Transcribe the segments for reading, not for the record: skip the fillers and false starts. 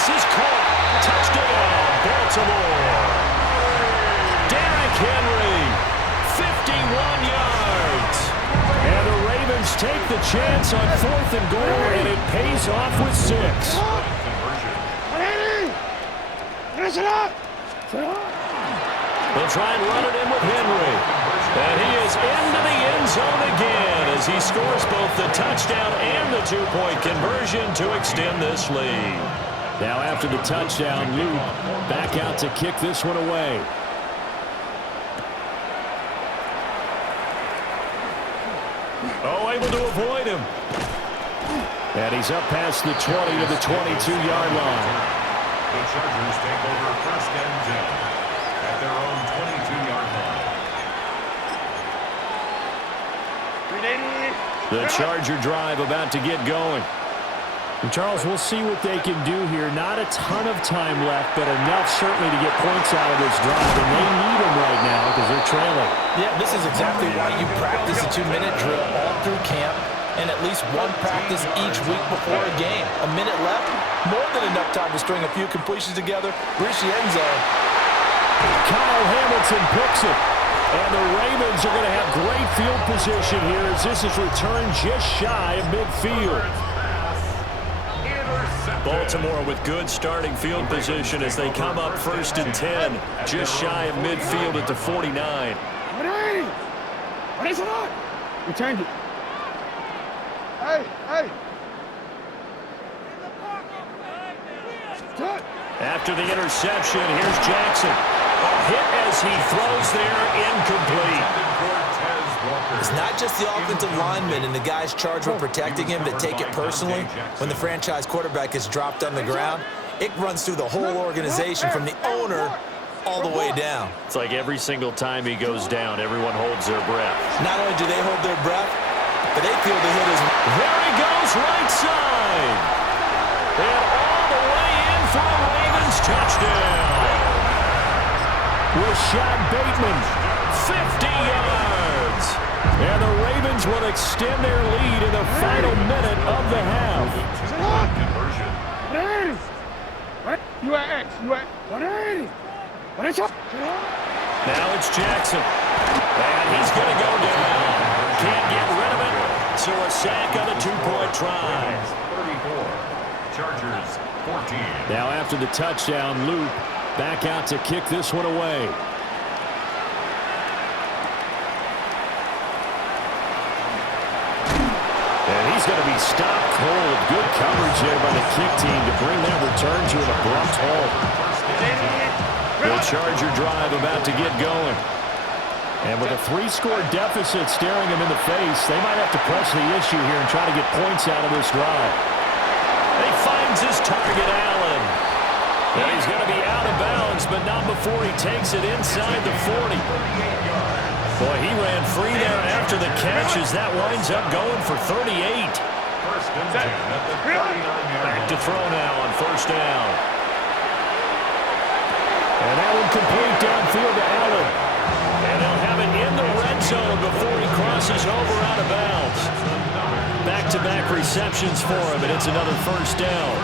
This is caught. Touchdown, Baltimore. Derrick Henry, 51 yards. And the Ravens take the chance on 4th and goal, and it pays off with 6. They'll try and run it in with Henry. And he is into the end zone again as he scores both the touchdown and the 2-point conversion to extend this lead. Now after the touchdown, Luke back out to kick this one away. Oh, able to avoid him. And he's up past the 20 to the 22-yard line. The Chargers take over 1st and 10 at their own 22-yard line. The Charger drive about to get going. And Charles, we'll see what they can do here. Not a ton of time left, but enough certainly to get points out of this drive. And they need them right now because they're trailing. Yeah, this is exactly why you practice a 2-minute drill all through camp and at least one practice each week before a game. A minute left, more than enough time to string a few completions together, reach the end zone. Kyle Hamilton picks it. And the Ravens are going to have great field position here as this is returned just shy of midfield. Baltimore with good starting field position as they come up 1st and 10, just shy of midfield at the 49. Return it. Hey. After the interception, here's Jackson. A hit as he throws there, incomplete. It's not just the offensive linemen and the guys charged with protecting him that take it personally. When the franchise quarterback is dropped on the ground, it runs through the whole organization from the owner all the way down. It's like every single time he goes down, everyone holds their breath. Not only do they hold their breath, but they feel the hit as well. There he goes, right side. And all the way in for a Ravens touchdown. Rashad Bateman, 50 yards. And the Ravens will extend their lead in the final minute of the half. You are X. Now it's Jackson. And he's going to go down. Can't get rid of it. So a sack on a 2-point try. 34. Chargers 14. Now after the touchdown, Luke back out to kick this one away. And he's going to be stopped cold. Good coverage there by the kick team to bring that return to an abrupt halt. The Charger drive about to get going. And with a 3-score deficit staring him in the face, they might have to press the issue here and try to get points out of this drive. He finds his target, Allen. And he's going to be out of bounds, but not before he takes it inside the 40. Boy, he ran free there after the catch as that winds up going for 38. Back to throw now on 1st down. And that one complete downfield to Allen. And he'll have it in the red zone before he crosses over out of bounds. Back-to-back receptions for him, and it's another 1st down.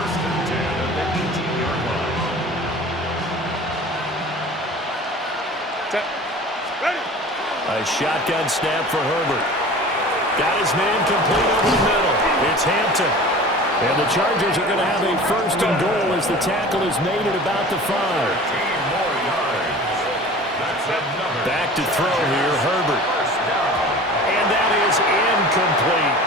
A shotgun snap for Herbert. Got his man complete over the middle. It's Hampton. And the Chargers are going to have a 1st and goal as the tackle is made at about the 5. Back to throw here, Herbert. And that is incomplete.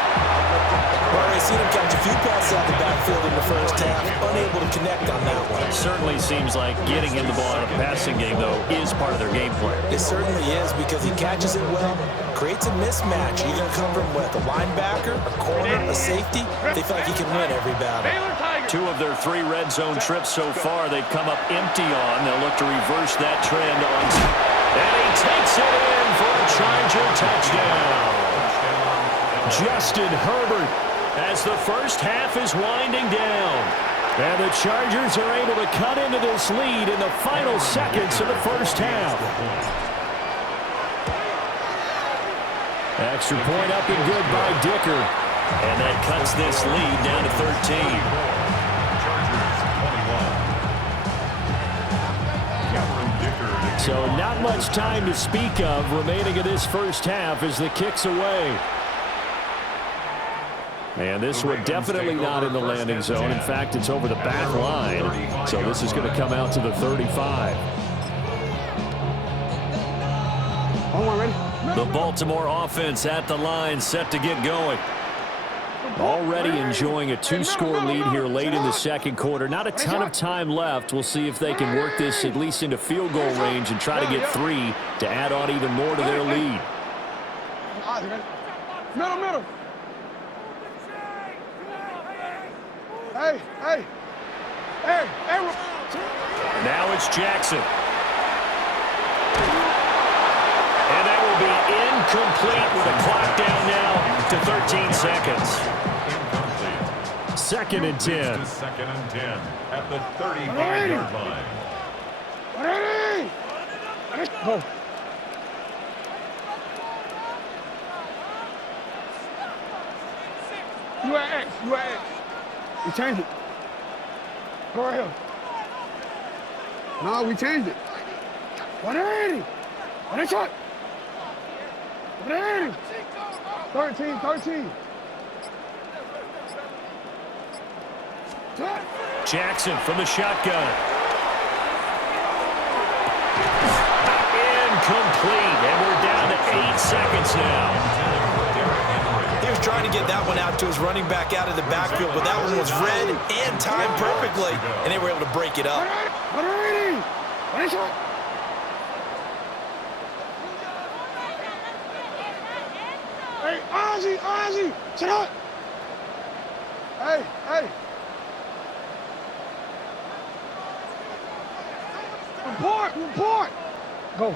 Well, they've seen him catch a few passes out of the backfield in the 1st half, unable to connect on that one. It certainly seems like getting him the ball in a passing game, though, is part of their game plan. It certainly is because he catches it well, creates a mismatch. You're going to cover him with a linebacker, a corner, a safety. They feel like he can win every battle. 2 of their 3 red zone trips so far they've come up empty on. They'll look to reverse that trend on. And he takes it in for a Charger touchdown. Justin Herbert as the 1st half is winding down. And the Chargers are able to cut into this lead in the final seconds of the 1st half. Extra point up and good by Dicker. And that cuts this lead down to 13. Chargers 21. So not much time to speak of remaining in this first half as the kick's away. And this one definitely not in the landing zone. In fact, it's over the back line. So this is going to come out to the 35. The Baltimore offense at the line, set to get going. Already enjoying a 2-score lead here late in the second quarter. Not a ton of time left. We'll see if they can work this at least into field goal range and try to get 3 to add on even more to their lead. Middle. Hey. Now it's Jackson. And that will be incomplete with a clock down now to 13 seconds. Incomplete. Second and 10. Second and 10 at the 35-yard line. Go. You at X. We changed it. Go right here. No, we changed it. 180. 180. 13. Jackson from the shotgun. Incomplete, and we're down to 8 seconds now. He was trying to get that one out to his running back out of the backfield, but that one was read and timed perfectly, and they were able to break it up. 180. Hey, Ozzy, shut up. Hey. Report. Go.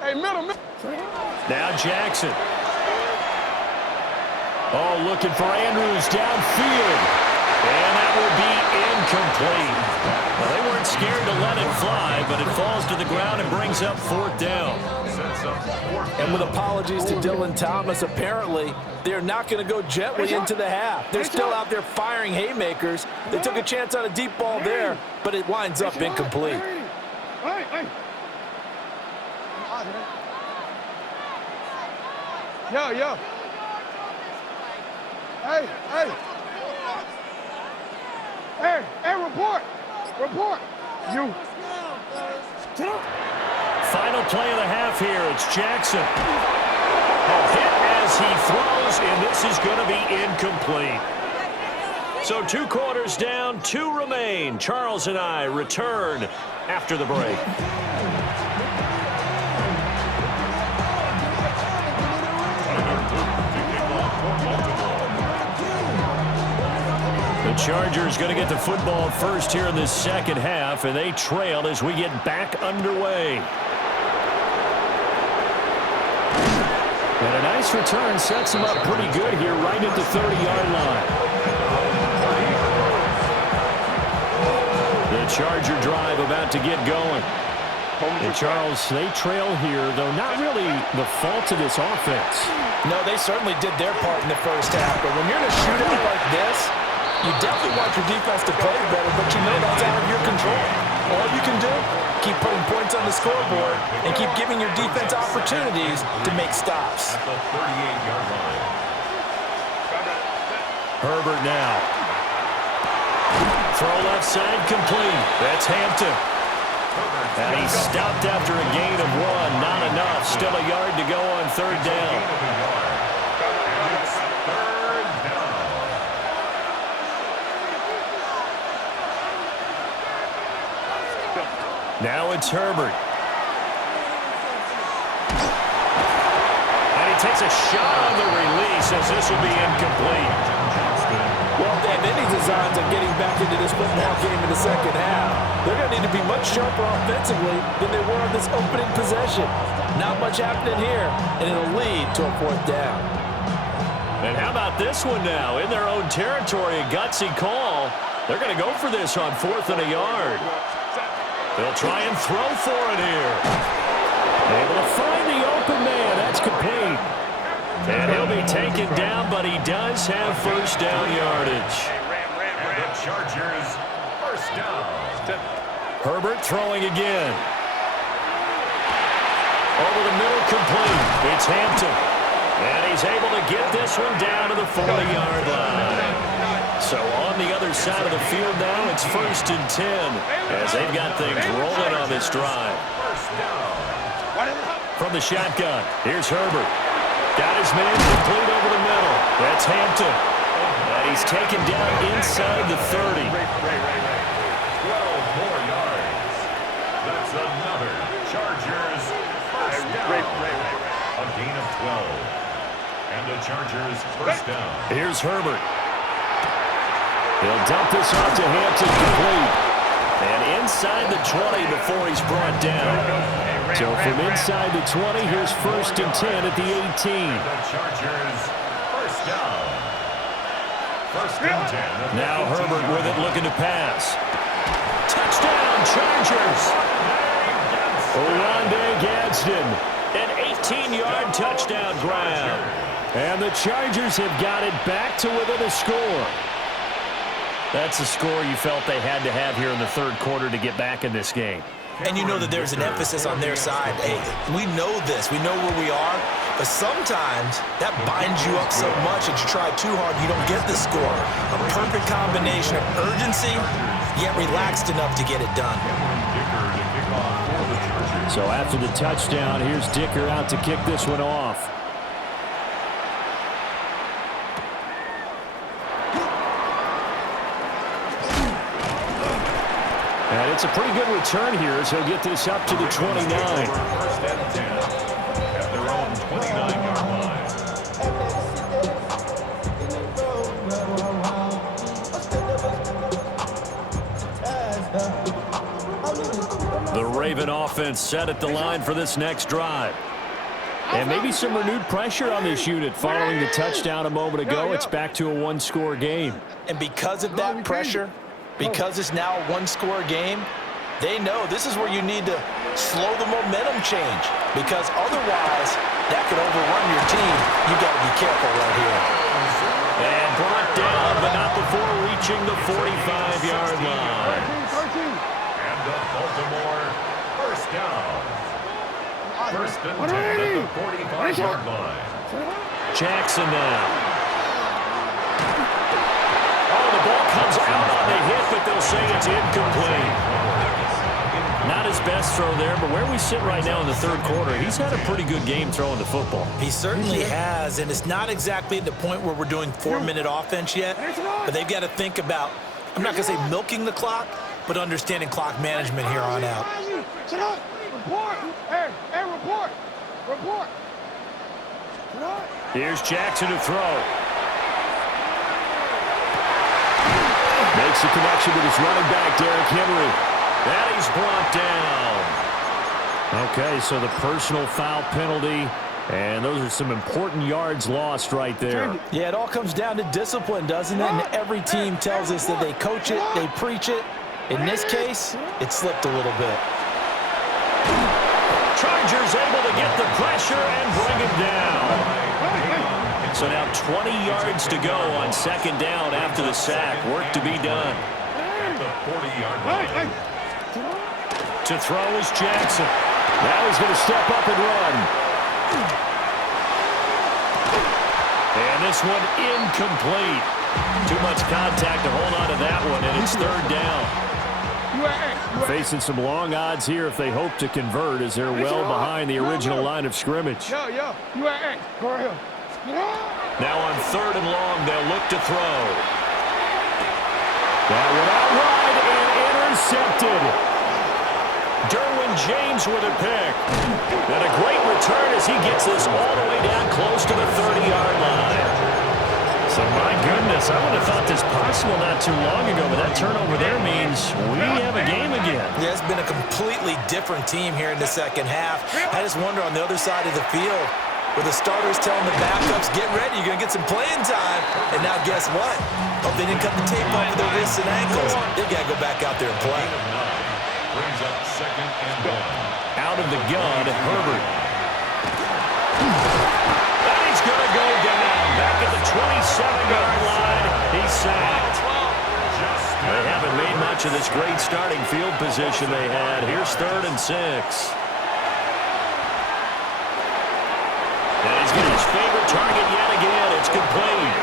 Hey, middle. Now Jackson. Oh, looking for Andrews downfield. And that will be incomplete. Well, they weren't scared to let it fly, but it falls to the ground and brings up 4th down. And with apologies to Dylan Thomas, apparently they're not going to go gently into the half. They're still out there firing haymakers. They took a chance on a deep ball there, but it winds up incomplete. Hey. Yo. Hey. Hey, report. You. Sit up. Final play of the half here. It's Jackson. A hit as he throws, and this is going to be incomplete. So 2 quarters down, 2 remain. Charles and I return after the break. The Chargers going to get the football first here in this second half, and they trail as we get back underway. And a nice return sets them up pretty good here right at the 30-yard line. The Charger drive about to get going. And Charles, they trail here, though not really the fault of this offense. No, they certainly did their part in the first half, but when you're in a shootout like this, you definitely want your defense to play better, but you know that's out of your control. All you can do, keep putting points on the scoreboard and keep giving your defense opportunities to make stops. At the 38-yard line. Herbert now. Throw left side complete. That's Hampton. And he's stopped after a gain of 1. Not enough. Still a yard to go on 3rd down. Now it's Herbert. And he takes a shot on the release as this will be incomplete. Well, if they have any designs on getting back into this football game in the second half, they're going to need to be much sharper offensively than they were on this opening possession. Not much happening here, and it'll lead to a 4th down. And how about this one now? In their own territory, a gutsy call. They're going to go for this on 4th and a yard. They'll try and throw for it here. Able to find the open man. That's complete. And he'll be taken down, but he does have first down yardage. And the Chargers, first down. Herbert throwing again. Over the middle, complete. It's Hampton. And he's able to get this one down to the 40-yard line. So on the other side of the field now, it's 1st and 10 as they've got things rolling on this drive. From the shotgun, here's Herbert. Got his man complete over the middle. That's Hampton. And he's taken down inside the 30. 12 more yards. That's another Chargers first down. A gain of 12. And the Chargers first down. Here's Herbert. He'll dump this off to Hampton, complete. And inside the 20 before he's brought down. So from inside the 20, here's 1st and 10 at the 18. The Chargers first down. 1st and 10. Now Herbert with it, looking to pass. Touchdown, Chargers. Oronde Gadsden, an 18-yard touchdown grab. And the Chargers have got it back to within a score. That's a score you felt they had to have here in the third quarter to get back in this game. And you know that there's an emphasis on their side. Hey, we know this. We know where we are. But sometimes that binds you up so much that you try too hard, you don't get the score. A perfect combination of urgency, yet relaxed enough to get it done. So after the touchdown, here's Dicker out to kick this one off. And it's a pretty good return here as he'll get this up to the 29. 1st and 10 at their own 29-yard line. The Raven offense set at the line for this next drive. And maybe some renewed pressure on this unit following the touchdown a moment ago. It's back to a one-score game. And because of that pressure, because it's now a one-score game, they know this is where you need to slow the momentum change, because otherwise that could overrun your team. You got to be careful right here. And brought down, but not before reaching the 45-yard line. And the Baltimore first down. 1st and 10 at the 45-yard line. Jackson now. Ball comes out on the hit, but they'll say it's incomplete. Not his best throw there, but where we sit right now in the third quarter, he's had a pretty good game throwing the football. He certainly has, and it's not exactly at the point where we're doing 4-minute offense yet, but they've got to think about, I'm not going to say milking the clock, but understanding clock management here on out. Report. Hey, report. Report. Here's Jackson to throw. Makes the connection with his running back, Derrick Henry. And he's brought down. Okay, so the personal foul penalty, and those are some important yards lost right there. Yeah, it all comes down to discipline, doesn't it? And every team tells us that they coach it, they preach it. In this case, it slipped a little bit. Chargers able to get the pressure and bring him down. So now 20 yards to go on second down after the sack. Work to be done. At the 40-yard line. To throw is Jackson. Now he's going to step up and run. And this one incomplete. Too much contact to hold on to that one, and it's third down. Facing some long odds here if they hope to convert, as they're well behind the original line of scrimmage. Go right here. Now on third and long, they'll look to throw. That one out wide and intercepted. Derwin James with a pick. And a great return as he gets this all the way down close to the 30-yard line. So, my goodness, I would have thought this possible not too long ago, but that turnover there means we have a game again. Yeah, it's been a completely different team here in the second half. I just wonder on the other side of the field, with the starters telling the backups, get ready, you're going to get some playing time. And now guess what? Oh, they didn't cut the tape off of their wrists and ankles. They've got to go back out there and play. Brings up 2nd and 1. Out of the gun, Herbert. And he's going to go advantage of this great starting field position they had. Here's 3rd and 6. And he's got his favorite target yet again. It's complete.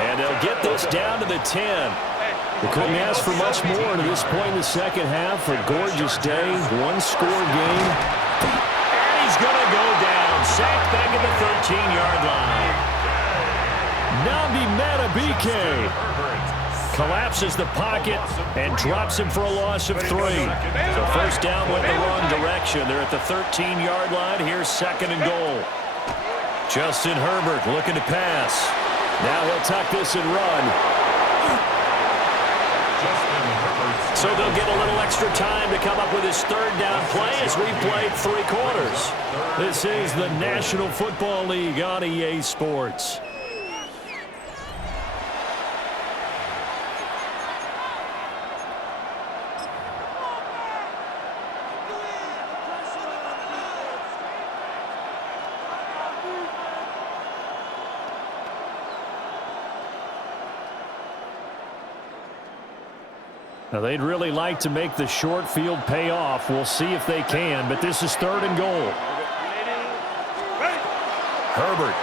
And they'll get this down to the 10. They couldn't ask for much more to this point in the second half. A gorgeous day, one-score game. And he's going to go down. Sacked back at the 13-yard line. Nabi Matabike collapses the pocket and drops him for a loss of 3. So first down went the wrong direction. They're at the 13-yard line. Here's 2nd and goal. Justin Herbert looking to pass. Now he'll tuck this and run. So they'll get a little extra time to come up with his 3rd down play as we played 3 quarters. This is the National Football League on EA Sports. Now, they'd really like to make the short field pay off. We'll see if they can, but this is 3rd and goal. Herbert.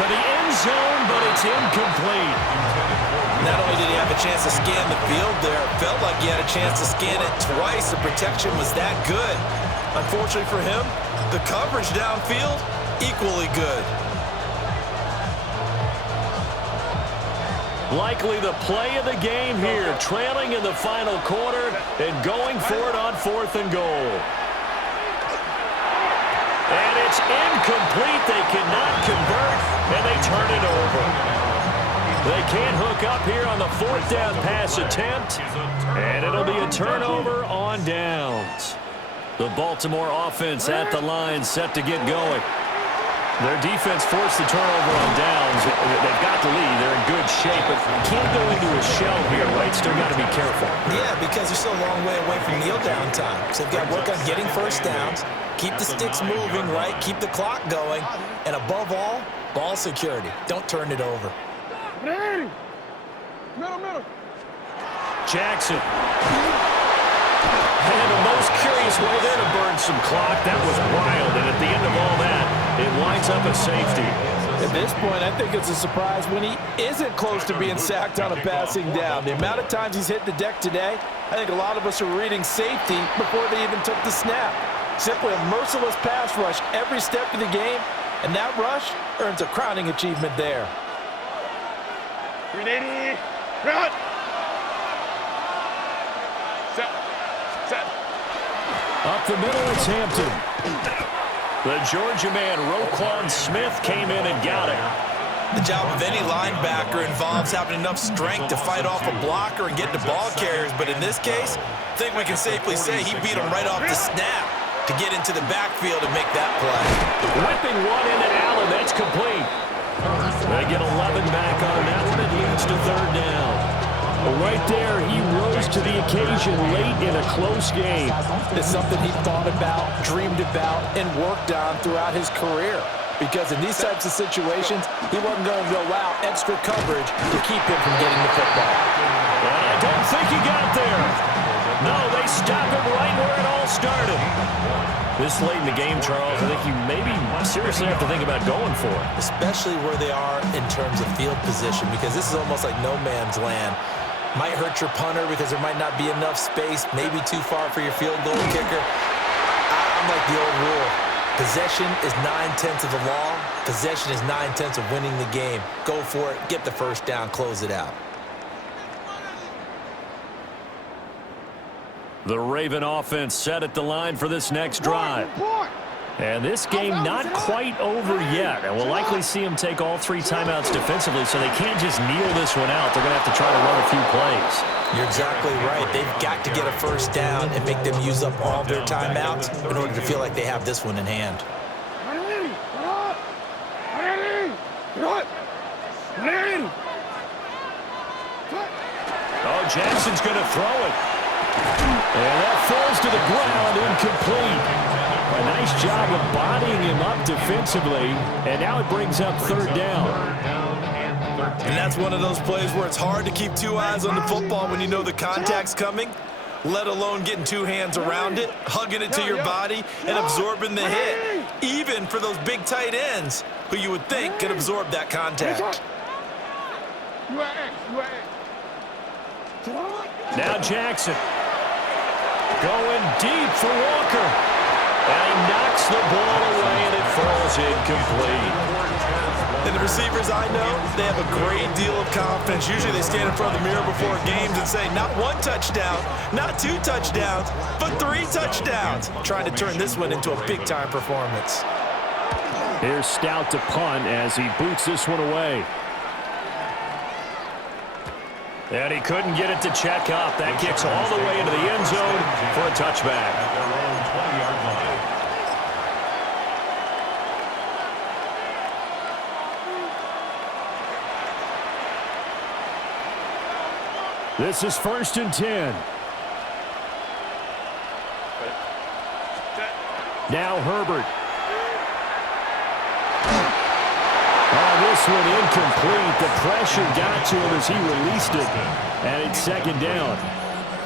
To the end zone, but it's incomplete. Not only did he have a chance to scan the field there, it felt like he had a chance to scan it twice. The protection was that good. Unfortunately for him, the coverage downfield, equally good. Likely the play of the game here, trailing in the final quarter and going for it on 4th and goal. And it's incomplete. They cannot convert, and they turn it over. They can't hook up here on the 4th down pass attempt, and it'll be a turnover on downs. The Baltimore offense at the line, set to get going. Their defense forced the turnover on downs. They've got the lead. They're in good shape, but can't go into a shell here, right? Still got to be careful. Yeah, because they're still a long way away from kneel down time. So they've got to work on getting first downs, keep the sticks moving, right? Keep the clock going, and above all, ball security. Don't turn it over. Middle. Jackson. And the most curious way there to burn some clock. That was wild, and at the end of all that, it winds up a safety. At this point, I think it's a surprise when he isn't close to being sacked on a passing down. The amount of times he's hit the deck today, I think a lot of us are reading safety before they even took the snap. Simply a merciless pass rush every step of the game, and that rush earns a crowning achievement there. 380, run! Set. Up the middle, it's Hampton. The Georgia man, Roquan Smith, came in and got it. The job of any linebacker involves having enough strength to fight off a blocker and get to ball carriers, but in this case, I think we can safely say he beat him right off the snap to get into the backfield and make that play. Whipping one into Allen, that's complete. They get 11 back on that one. It leads to 3rd down. Right there, he rose to the occasion late in a close game. It's something he thought about, dreamed about, and worked on throughout his career. Because in these types of situations, he wasn't going to allow extra coverage to keep him from getting the football. And I don't think he got there. No, they stopped him right where it all started. This late in the game, Charles, I think you maybe seriously have to think about going for it. Especially where they are in terms of field position, because this is almost like no man's land. Might hurt your punter because there might not be enough space, maybe too far for your field goal kicker. I'm like the old rule. Possession is 9/10 of the law. Possession is 9/10 of winning the game. Go for it, get the first down, close it out. The Raven offense set at the line for this next drive. And this game not quite over yet. And we'll likely see them take all 3 timeouts defensively, so they can't just kneel this one out. They're going to have to try to run a few plays. You're exactly right. They've got to get a first down and make them use up all their timeouts in order to feel like they have this one in hand. Oh, Jackson's going to throw it. And that falls to the ground, incomplete. A nice job of bodying him up defensively, and now it brings up 3rd down. And that's one of those plays where it's hard to keep two eyes on the football when you know the contact's coming, let alone getting two hands around it, hugging it to your body, and absorbing the hit, even for those big tight ends who you would think could absorb that contact. Now Jackson going deep for Walker. And he knocks the ball away, and it falls incomplete. And the receivers I know, they have a great deal of confidence. Usually they stand in front of the mirror before games and say, not one touchdown, not two touchdowns, but 3 touchdowns. Trying to turn this one into a big-time performance. Here's Stout to punt as he boots this one away. And he couldn't get it to check up. That kicks all the way into the end zone for a touchback. At their own 20-yard line. This is 1st and 10. Now Herbert. This one incomplete. The pressure got to him as he released it. And it's 2nd down.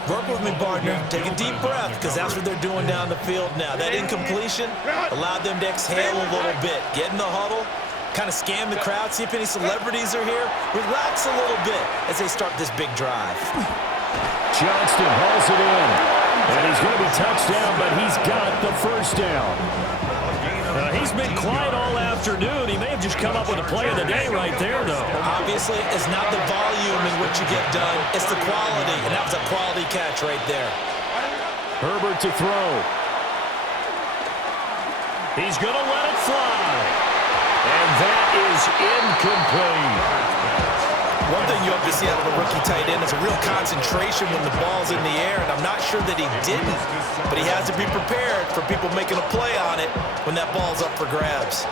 Work with me, partner. Take a deep breath, because that's what they're doing down the field now. That incompletion allowed them to exhale a little bit. Get in the huddle, kind of scan the crowd, see if any celebrities are here. Relax a little bit as they start this big drive. Johnston hauls it in. And he's going to be touchdown, but he's got the 1st down. He's been quiet all afternoon. He may have just come up with a play of the day right there, though. Obviously, it's not the volume in which you get done. It's the quality, and that was a quality catch right there. Herbert to throw. He's going to let it fly. And that is incomplete. One thing you hope to see out of a rookie tight end is a real concentration when the ball's in the air, and I'm not sure that he didn't, but he has to be prepared for people making a play on it when that ball's up for grabs.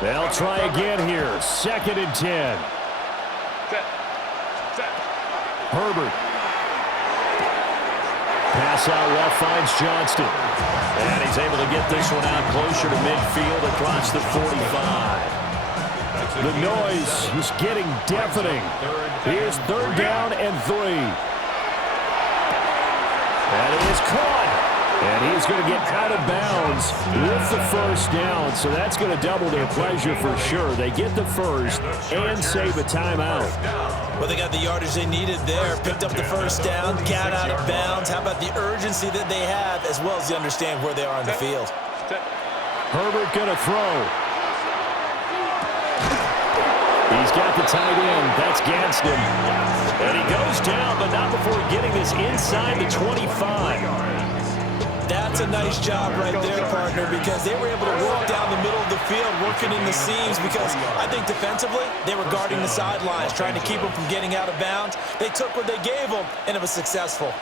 They'll try again here. 2nd and 10. Herbert. Pass out left finds Johnston. And he's able to get this one out closer to midfield across the 45. The noise is getting deafening. Here's 3rd down and 3. And it is caught. And he's going to get out of bounds with the 1st down. So that's going to double their pleasure for sure. They get the 1st and save a timeout. Well, they got the yardage they needed there. Picked up the 1st down, got out of bounds. How about the urgency that they have, as well as they understand where they are in the field? Herbert going to throw. He's got the tight end. That's Gadsden. And he goes down, but not before getting this inside the 25. That's a nice job right there, partner, because they were able to work down the middle of the field, working in the seams, because I think defensively they were guarding the sidelines, trying to keep them from getting out of bounds. They took what they gave them, and it was successful.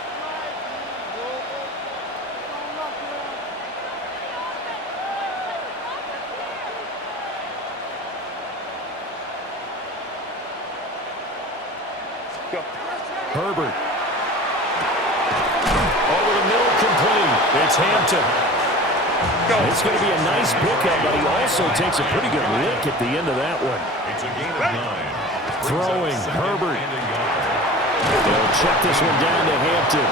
Herbert. Over the middle, complete. It's Hampton. It's going to be a nice pickup, but he also takes a pretty good lick at the end of that one. It's a gain of 9. Throwing, Herbert. They'll check this one down to Hampton.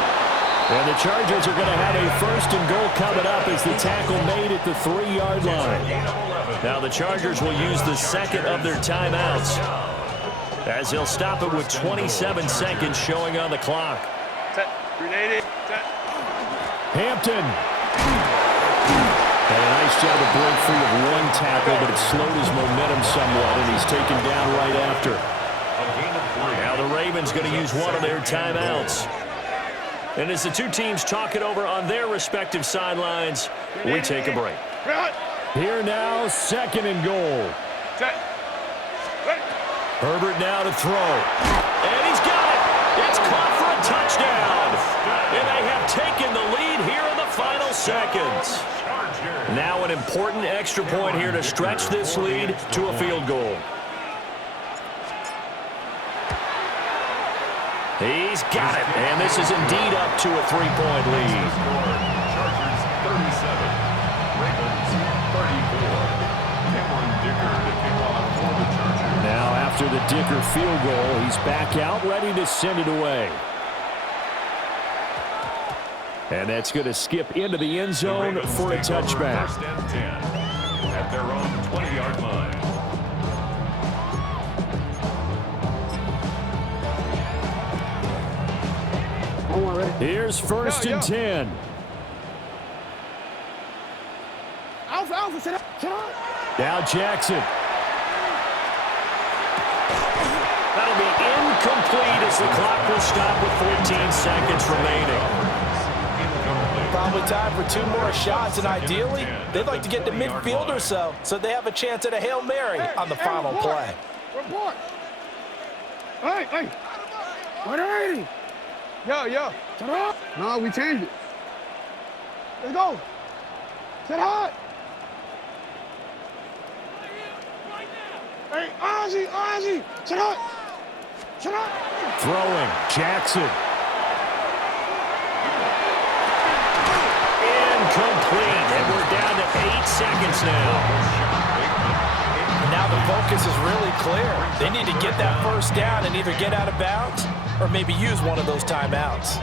And the Chargers are going to have a 1st and goal coming up as the tackle made at the 3-yard line. Now the Chargers will use the 2nd of their timeouts, as they'll stop it with 27 seconds showing on the clock. Hampton. Had a nice job to break free of one tackle, but it slowed his momentum somewhat, and he's taken down right after. Now the Ravens going to use one of their timeouts. And as the two teams talk it over on their respective sidelines, we take a break. Here now, 2nd and goal. Herbert now to throw. And he's got it. It's caught for a touchdown. And they have taken the lead here in the final seconds. Now an important extra point here to stretch this lead to a field goal. He's got it. And this is indeed up to a 3-point lead. Chargers 37, Ravens After the Dicker field goal, he's back out, ready to send it away. And that's going to skip into the end zone for a touchback. First and 10 at their own 20-yard line. Here's first and 10. Alpha, sit up. Now Jackson. That'll be incomplete as the clock will stop with 14 seconds remaining. Probably time for 2 more shots, and ideally, they'd like to get to midfield or so they have a chance at a Hail Mary on the final play. Report. Hey. 180. Yo. Shut up. No, we changed it. Let's go. Sit hot. Hey, Ozzy. Shut up. Throwing, Jackson. Incomplete, and we're down to 8 seconds now. Now the focus is really clear. They need to get that first down and either get out of bounds or maybe use one of those timeouts.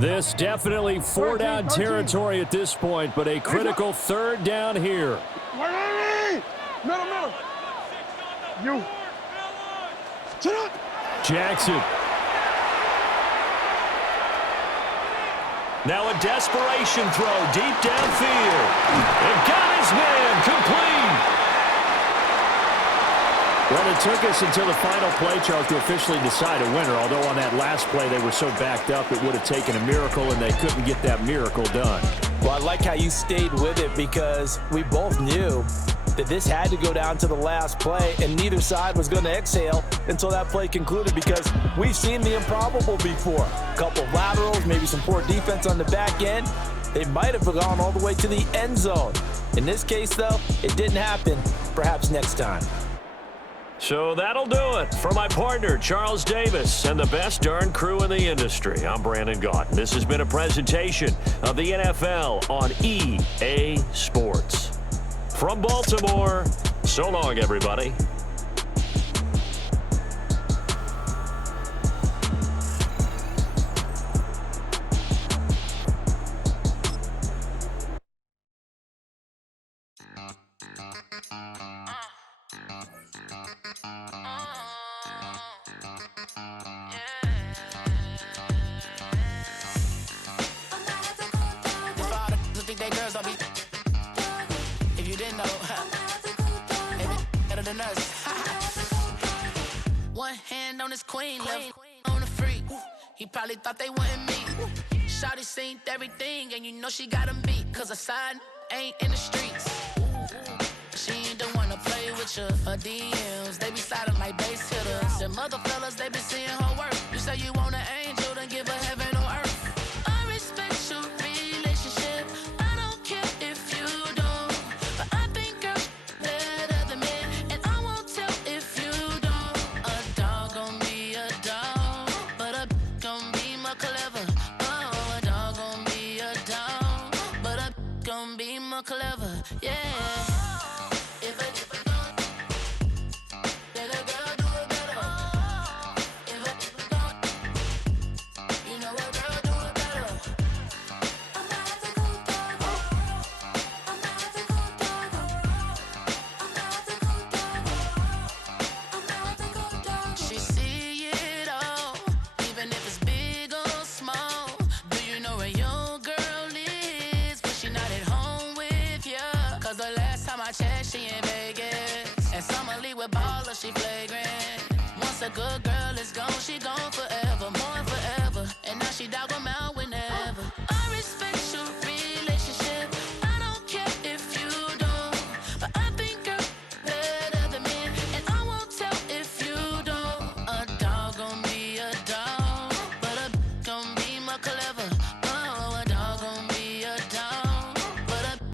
This definitely 4-down territory at this point, but a critical 3rd down here. Middle. You. Shut up. Jackson. Now a desperation throw deep downfield. And got his man complete. Well, it took us until the final play, Charles, to officially decide a winner, although on that last play they were so backed up it would have taken a miracle, and they couldn't get that miracle done. Well, I like how you stayed with it because we both knew that this had to go down to the last play, and neither side was going to exhale until that play concluded because we've seen the improbable before. A couple of laterals, maybe some poor defense on the back end. They might have gone all the way to the end zone. In this case, though, it didn't happen. Perhaps next time. So that'll do it. For my partner, Charles Davis, and the best darn crew in the industry, I'm Brandon Gaunt. This has been a presentation of the NFL on EA Sports. From Baltimore, so long, everybody. One hand on his queen, left on a freak. He probably thought they wouldn't meet. Shawty seen everything, and you know she got him beat. Cause her side ain't in the streets. She ain't the one to play with you. Her DMs, they be sliding like base hitters. And mother fellas, they be seeing her work. You say you want an angel, then give her heaven on earth. I respect your relationship. I don't care if you don't. But I think girls better than men. And I won't tell if you don't. A dog gon' be a dog. But a gon' be more clever. Oh, a dog gon' be a dog. But a gon' be more clever. Yeah.